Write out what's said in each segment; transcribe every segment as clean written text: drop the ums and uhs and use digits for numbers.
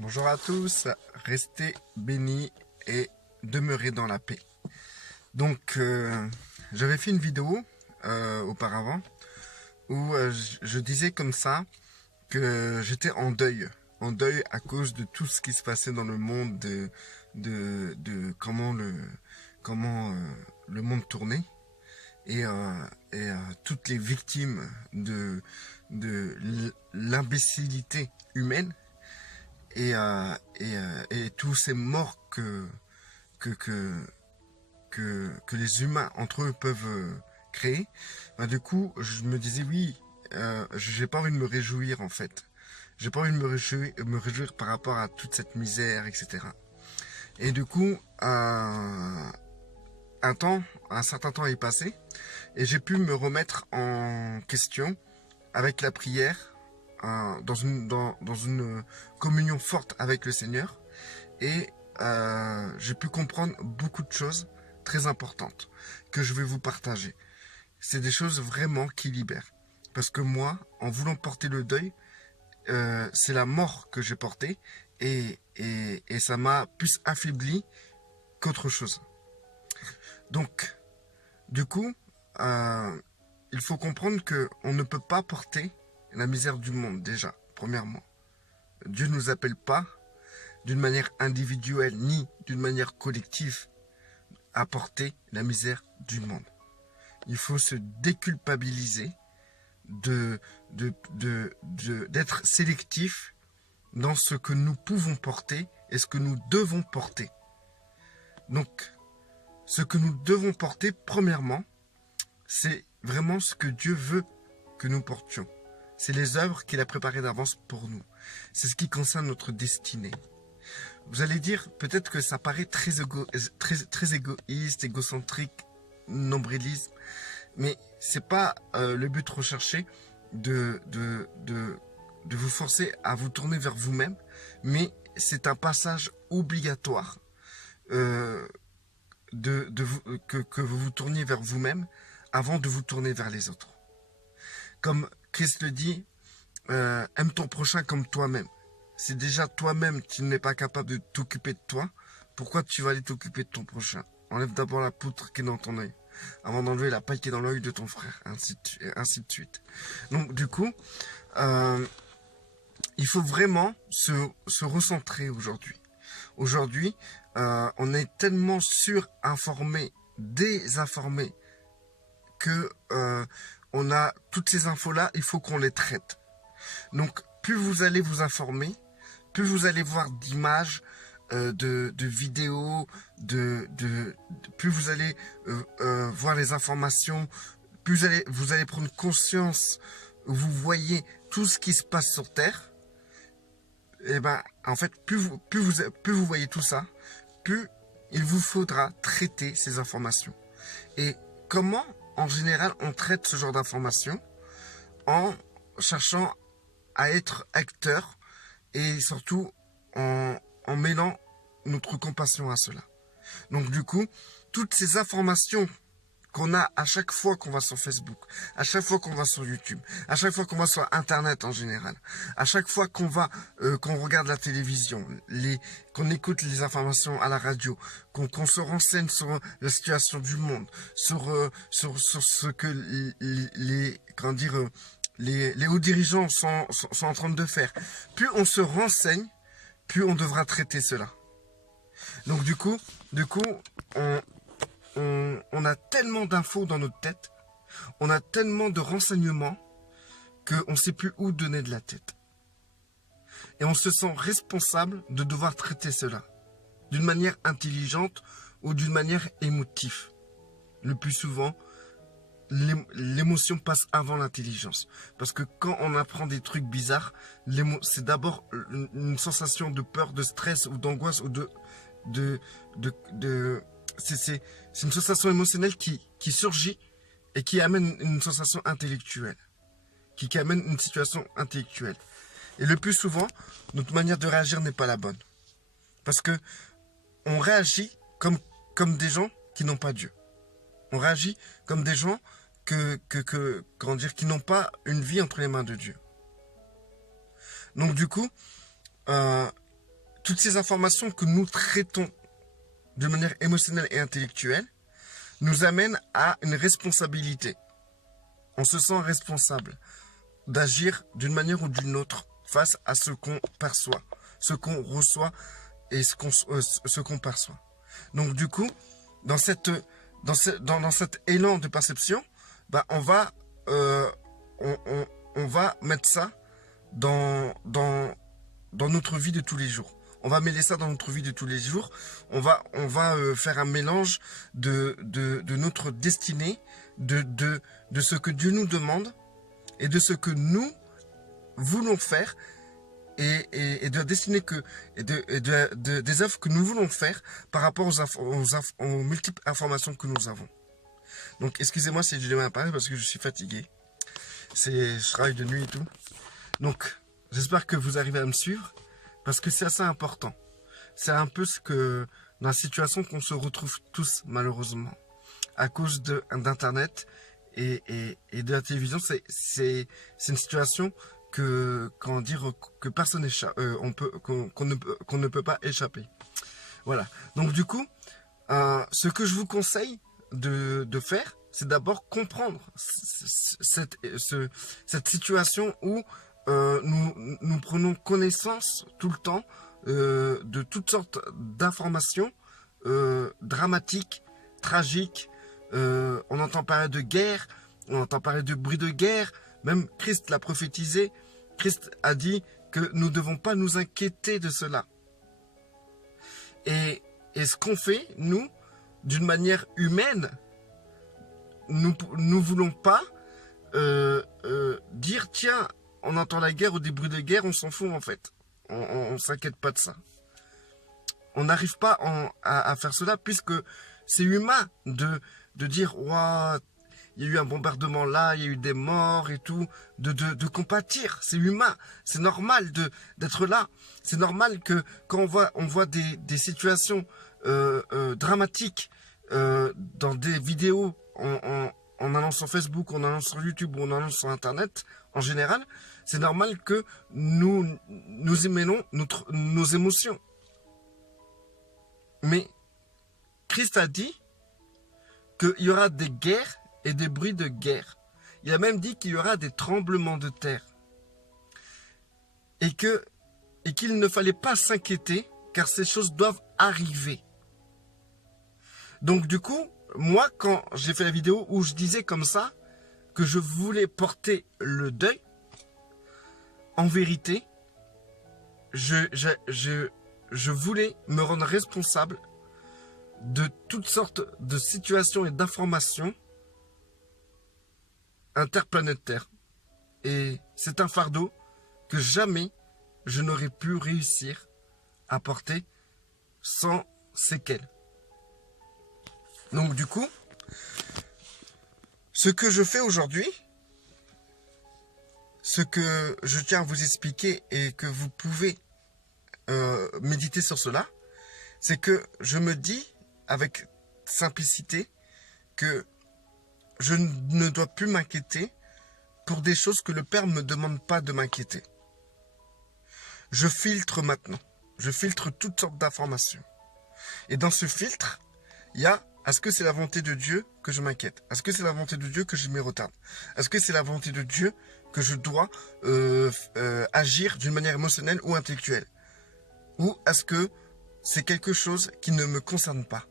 Bonjour à tous, restez bénis et demeurez dans la paix. Donc, j'avais fait une vidéo auparavant où je disais comme ça que j'étais en deuil à cause de tout ce qui se passait dans le monde, de comment le monde tournait et toutes les victimes de l'imbécilité humaine. Et tous ces morts que, que, que les humains entre eux peuvent créer, du coup, je me disais oui, j'ai pas envie de me réjouir en fait. J'ai pas envie de me réjouir par rapport à toute cette misère, etc. Et du coup, un certain temps est passé et j'ai pu me remettre en question avec la prière, dans une communion forte avec le Seigneur. Et j'ai pu comprendre beaucoup de choses très importantes que je vais vous partager. C'est des choses vraiment qui libèrent. Parce que moi, en voulant porter le deuil, c'est la mort que j'ai portée et ça m'a plus affaibli qu'autre chose. Donc, du coup, il faut comprendre qu'on ne peut pas porter la misère du monde déjà, premièrement. Dieu ne nous appelle pas d'une manière individuelle ni d'une manière collective à porter la misère du monde. Il faut se déculpabiliser d'être sélectif dans ce que nous pouvons porter et ce que nous devons porter. Donc, ce que nous devons porter, premièrement, c'est vraiment ce que Dieu veut que nous portions. C'est les œuvres qu'il a préparées d'avance pour nous. C'est ce qui concerne notre destinée. Vous allez dire, peut-être que ça paraît très égoïste, égocentrique, nombrilisme, mais c'est pas le but recherché de vous forcer à vous tourner vers vous-même, mais c'est un passage obligatoire que vous vous tourniez vers vous-même avant de vous tourner vers les autres. Comme Christ le dit, aime ton prochain comme toi-même. Si déjà toi-même tu n'es pas capable de t'occuper de toi, pourquoi tu vas aller t'occuper de ton prochain? Enlève d'abord la poutre qui est dans ton œil, avant d'enlever la paille qui est dans l'œil de ton frère, ainsi de suite. Donc du coup, il faut vraiment se recentrer aujourd'hui. Aujourd'hui, on est tellement surinformé, désinformé, que on a toutes ces infos-là, il faut qu'on les traite. Donc, plus vous allez vous informer, plus vous allez voir d'images, de vidéos, plus vous allez voir les informations, plus vous allez prendre conscience, vous voyez tout ce qui se passe sur Terre, et ben, en fait, plus vous voyez tout ça, plus il vous faudra traiter ces informations. Et comment, en général, on traite ce genre d'informations? En cherchant à être acteur et surtout en mêlant notre compassion à cela. Donc du coup, toutes ces informations qu'on a à chaque fois qu'on va sur Facebook, à chaque fois qu'on va sur YouTube, à chaque fois qu'on va sur Internet en général, à chaque fois qu'on regarde la télévision, qu'on écoute les informations à la radio, qu'on se renseigne sur la situation du monde, sur ce que les hauts dirigeants sont en train de faire. Plus on se renseigne, plus on devra traiter cela. Donc du coup, on a tellement d'infos dans notre tête, on a tellement de renseignements qu'on ne sait plus où donner de la tête. Et on se sent responsable de devoir traiter cela d'une manière intelligente ou d'une manière émotive. Le plus souvent, l'émotion passe avant l'intelligence. Parce que quand on apprend des trucs bizarres, c'est d'abord une sensation de peur, de stress ou d'angoisse ou c'est une sensation émotionnelle qui surgit et qui amène une sensation intellectuelle, qui amène une situation intellectuelle. Et le plus souvent, notre manière de réagir n'est pas la bonne. Parce que on réagit comme des gens qui n'ont pas Dieu. On réagit comme des gens qui n'ont pas une vie entre les mains de Dieu. Donc du coup, toutes ces informations que nous traitons de manière émotionnelle et intellectuelle nous amènent à une responsabilité. On se sent responsable d'agir d'une manière ou d'une autre face à ce qu'on perçoit, ce qu'on reçoit et ce qu'on perçoit. Donc du coup, dans cet élan de perception, bah, on va mettre ça dans notre vie de tous les jours. On va mêler ça dans notre vie de tous les jours. On va faire un mélange de notre destinée, de ce que Dieu nous demande et de ce que nous voulons faire et de la destinée des œuvres que nous voulons faire par rapport aux multiples informations que nous avons. Donc, excusez-moi si je démarre à parler parce que je suis fatigué. Je travaille de nuit et tout. Donc, j'espère que vous arrivez à me suivre parce que c'est assez important. C'est un peu la situation qu'on se retrouve tous, malheureusement, à cause d'Internet et de la télévision. C'est une situation que personne qu'on ne peut pas échapper. Voilà. Donc du coup, ce que je vous conseille de faire, c'est d'abord comprendre cette situation où nous prenons connaissance tout le temps de toutes sortes d'informations dramatiques, tragiques. On entend parler de guerre, on entend parler de bruit de guerre. Même Christ l'a prophétisé. Christ a dit que nous ne devons pas nous inquiéter de cela. Et ce qu'on fait, nous, d'une manière humaine, nous ne voulons pas dire, tiens, on entend la guerre ou des bruits de guerre, on s'en fout en fait. On ne s'inquiète pas de ça. On n'arrive pas à faire cela puisque c'est humain de dire, waouh, il y a eu un bombardement là, il y a eu des morts et tout, de compatir. C'est humain, c'est normal d'être là. C'est normal que quand on voit des situations dramatiques dans des vidéos en allant sur Facebook, en allant sur YouTube ou en allant sur Internet, en général, c'est normal que nous émenons nos émotions. Mais Christ a dit qu'il y aura des guerres et des bruits de guerre. Il a même dit qu'il y aura des tremblements de terre. Et qu'il ne fallait pas s'inquiéter, car ces choses doivent arriver. Donc du coup, moi, quand j'ai fait la vidéo où je disais comme ça, que je voulais porter le deuil, en vérité, je voulais me rendre responsable de toutes sortes de situations et d'informations interplanétaires. Et c'est un fardeau que jamais je n'aurais pu réussir à porter sans séquelles. Donc du coup, ce que je fais aujourd'hui, ce que je tiens à vous expliquer et que vous pouvez méditer sur cela, c'est que je me dis avec simplicité que je ne dois plus m'inquiéter pour des choses que le Père ne me demande pas de m'inquiéter. Je filtre maintenant. Je filtre toutes sortes d'informations. Et dans ce filtre, il y a, est-ce que c'est la volonté de Dieu que je m'inquiète? Est-ce que c'est la volonté de Dieu que je me retarde? Est-ce que c'est la volonté de Dieu que je dois agir d'une manière émotionnelle ou intellectuelle? Ou est-ce que c'est quelque chose qui ne me concerne pas?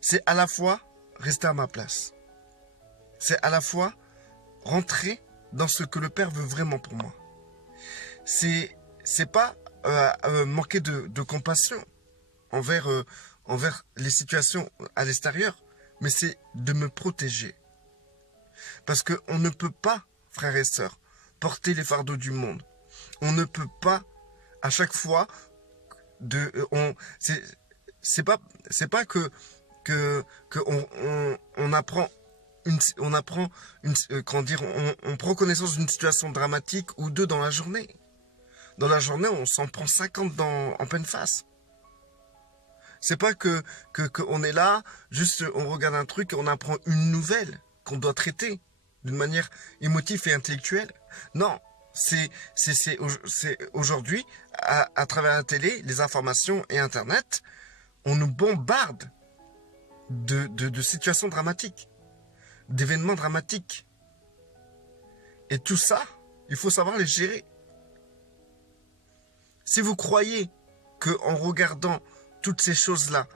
C'est à la fois rester à ma place. C'est à la fois rentrer dans ce que le Père veut vraiment pour moi. C'est pas manquer de compassion envers les situations à l'extérieur, mais c'est de me protéger. Parce qu'on ne peut pas, frères et sœurs, porter les fardeaux du monde. On ne peut pas, à chaque fois, c'est pas que on apprend on prend connaissance d'une situation dramatique ou deux dans la journée. Dans la journée, on s'en prend 50 en pleine face. C'est pas que on est là, juste on regarde un truc et on apprend une nouvelle qu'on doit traiter d'une manière émotive et intellectuelle. Non, C'est aujourd'hui, à travers la télé, les informations et Internet, on nous bombarde de situations dramatiques, d'événements dramatiques. Et tout ça, il faut savoir les gérer. Si vous croyez qu'en regardant toutes ces choses-là,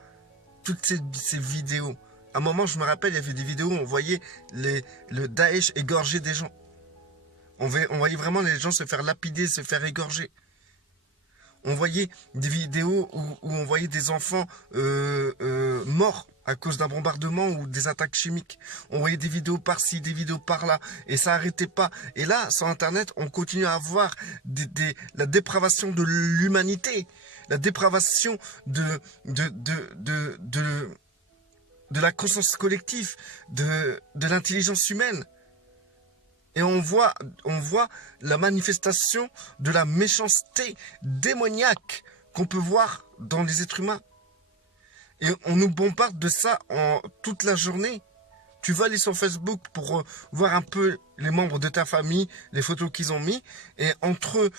toutes ces vidéos, à un moment, je me rappelle, il y avait des vidéos où on voyait le Daesh égorger des gens. On voyait vraiment les gens se faire lapider, se faire égorger. On voyait des vidéos où on voyait des enfants morts à cause d'un bombardement ou des attaques chimiques. On voyait des vidéos par-ci, des vidéos par-là, et ça n'arrêtait pas. Et là, sur Internet, on continue à voir la dépravation de l'humanité, la dépravation de la conscience collective, de l'intelligence humaine. Et on voit la manifestation de la méchanceté démoniaque qu'on peut voir dans les êtres humains. Et on nous bombarde de ça toute la journée. Tu vas aller sur Facebook pour voir un peu les membres de ta famille, les photos qu'ils ont mis. Et entre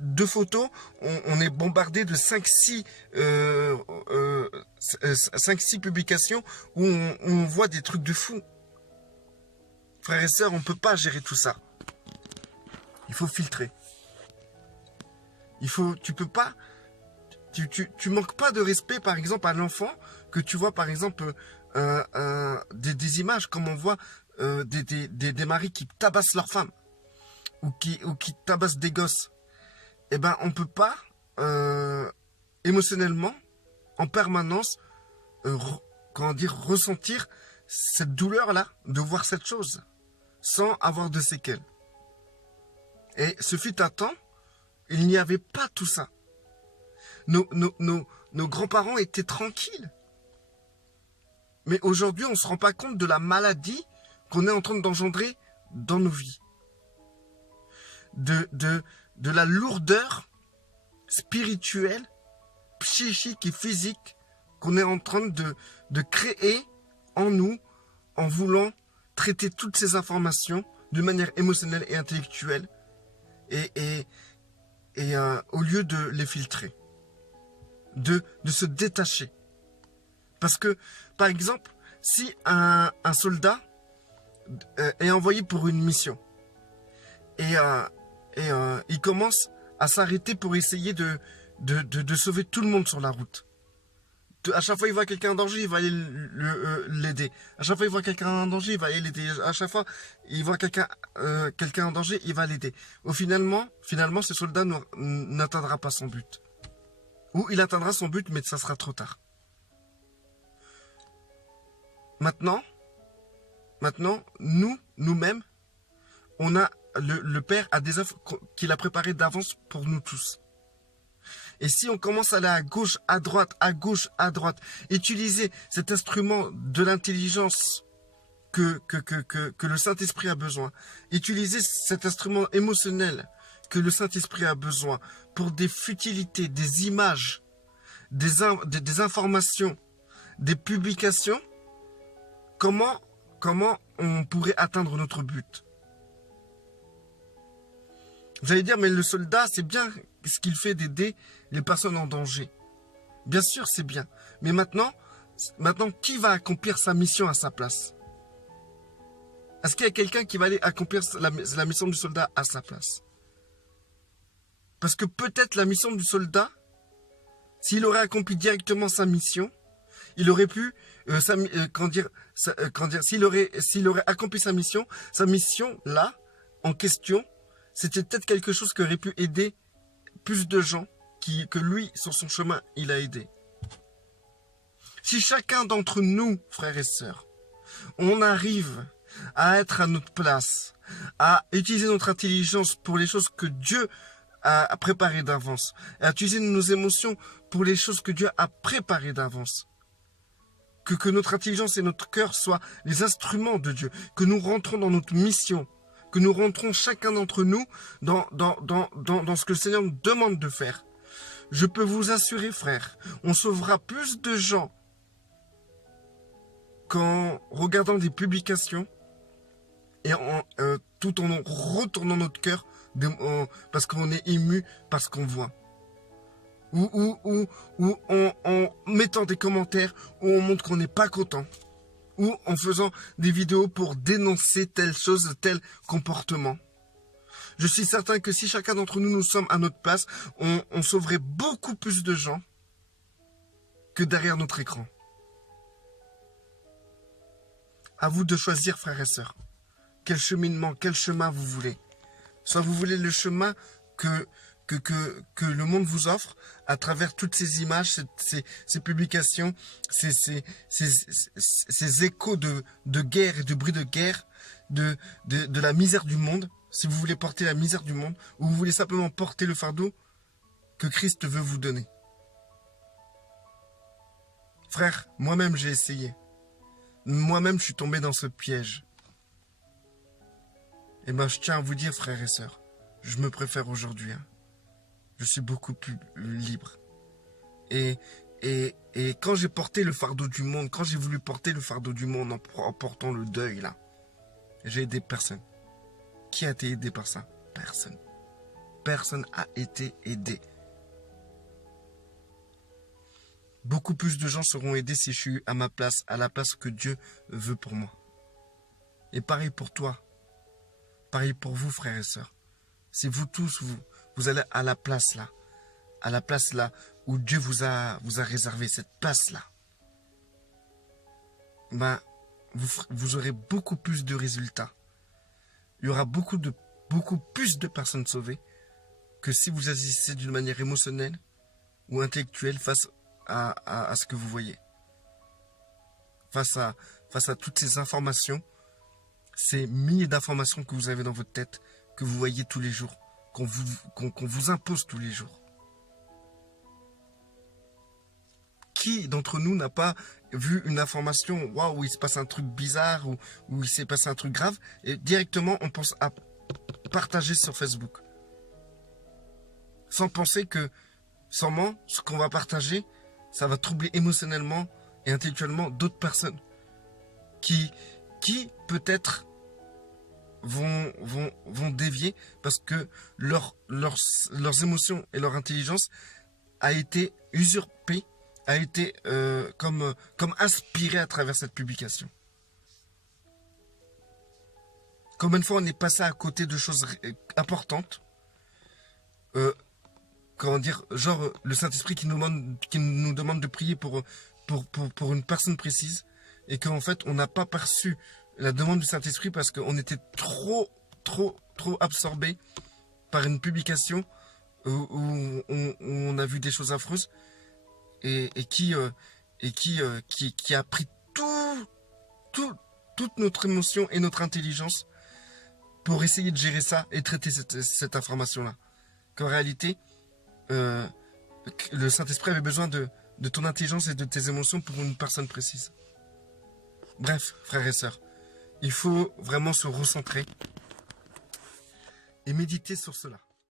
deux photos, on est bombardé de 5-6 publications où on voit des trucs de fou. Frères et sœurs, on ne peut pas gérer tout ça. Il faut filtrer. Tu peux pas... Tu manques pas de respect, par exemple, à l'enfant que tu vois, par exemple, des images comme on voit des maris qui tabassent leur femme ou qui tabassent des gosses. Eh ben, on peut pas émotionnellement, en permanence, ressentir cette douleur-là de voir cette chose sans avoir de séquelles. Et ce fut un temps, il n'y avait pas tout ça. Nos grands-parents étaient tranquilles. Mais aujourd'hui, on ne se rend pas compte de la maladie qu'on est en train d'engendrer dans nos vies. De la lourdeur spirituelle, psychique et physique qu'on est en train de créer en nous en voulant traiter toutes ces informations de manière émotionnelle et intellectuelle et au lieu de les filtrer. De se détacher. Parce que, par exemple, si un soldat est envoyé pour une mission et il commence à s'arrêter pour essayer de sauver tout le monde sur la route. À chaque fois il voit quelqu'un en danger, il va aller l'aider. À chaque fois il voit quelqu'un en danger, il va aller l'aider. À chaque fois il voit quelqu'un en danger, il va l'aider. Finalement, ce soldat n'atteindra pas son but. Ou il atteindra son but, mais ça sera trop tard. Maintenant, nous-mêmes, on a le Père a des œuvres qu'il a préparées d'avance pour nous tous. Et si on commence à aller à gauche, à droite, utiliser cet instrument de l'intelligence que le Saint-Esprit a besoin, utiliser cet instrument émotionnel que le Saint-Esprit a besoin pour des futilités, des images, des informations, des publications, comment on pourrait atteindre notre but? Vous allez dire, mais le soldat, c'est bien ce qu'il fait d'aider les personnes en danger. Bien sûr, c'est bien. Mais maintenant, qui va accomplir sa mission à sa place? Est-ce qu'il y a quelqu'un qui va aller accomplir la mission du soldat à sa place? Parce que peut-être la mission du soldat, s'il aurait accompli directement sa mission, il aurait pu, s'il aurait accompli sa mission là, en question, c'était peut-être quelque chose qui aurait pu aider plus de gens que lui, sur son chemin, il a aidé. Si chacun d'entre nous, frères et sœurs, on arrive à être à notre place, à utiliser notre intelligence pour les choses que Dieu a préparées d'avance, à utiliser nos émotions pour les choses que Dieu a préparées d'avance, que notre intelligence et notre cœur soient les instruments de Dieu, que nous rentrons dans notre mission, que nous rentrons chacun d'entre nous dans ce que le Seigneur nous demande de faire. Je peux vous assurer, frères, on sauvera plus de gens qu'en regardant des publications et tout en retournant notre cœur parce qu'on est ému par ce qu'on voit. Ou en mettant des commentaires où on montre qu'on n'est pas content. Ou en faisant des vidéos pour dénoncer telle chose, tel comportement. Je suis certain que si chacun d'entre nous, nous sommes à notre place, on sauverait beaucoup plus de gens que derrière notre écran. À vous de choisir, frères et sœurs. Quel cheminement, quel chemin vous voulez. Soit vous voulez le chemin que le monde vous offre à travers toutes ces images, ces publications, ces échos de guerre et de bruit de guerre, de la misère du monde. Si vous voulez porter la misère du monde, ou vous voulez simplement porter le fardeau que Christ veut vous donner. Frère, moi-même j'ai essayé. Moi-même je suis tombé dans ce piège. Et ben je tiens à vous dire, frères et sœurs, je me préfère aujourd'hui. Je suis beaucoup plus libre. Et quand j'ai porté le fardeau du monde, quand j'ai voulu porter le fardeau du monde en portant le deuil là, j'ai aidé personne. Qui a été aidé par ça? Personne. Personne a été aidé. Beaucoup plus de gens seront aidés si je suis à ma place, à la place que Dieu veut pour moi. Et pareil pour toi. Pareil pour vous, frères et sœurs. Si vous tous, vous allez à la place là où Dieu vous a réservé cette place-là, ben, vous aurez beaucoup plus de résultats. Il y aura beaucoup plus de personnes sauvées que si vous agissez d'une manière émotionnelle ou intellectuelle face à ce que vous voyez. Face à toutes ces informations, ces milliers d'informations que vous avez dans votre tête, que vous voyez tous les jours, qu'on vous impose tous les jours. Qui d'entre nous n'a pas vu une information, waouh, il se passe un truc bizarre ou il s'est passé un truc grave, et directement on pense à partager sur Facebook. Sans penser que, ce qu'on va partager, ça va troubler émotionnellement et intellectuellement d'autres personnes qui peut-être vont dévier parce que leurs émotions et leur intelligence a été usurpée, a été comme aspirée à travers cette publication. Combien de fois on est passé à côté de choses importantes, comment dire, genre le Saint-Esprit qui nous demande de prier pour une personne précise, et qu'en fait on n'a pas perçu la demande du Saint-Esprit parce qu'on était trop absorbé par une publication où on a vu des choses affreuses et qui a pris toute notre émotion et notre intelligence pour essayer de gérer ça et traiter cette information-là. Qu'en réalité, le Saint-Esprit avait besoin de ton intelligence et de tes émotions pour une personne précise. Bref, frères et sœurs, il faut vraiment se recentrer et méditer sur cela.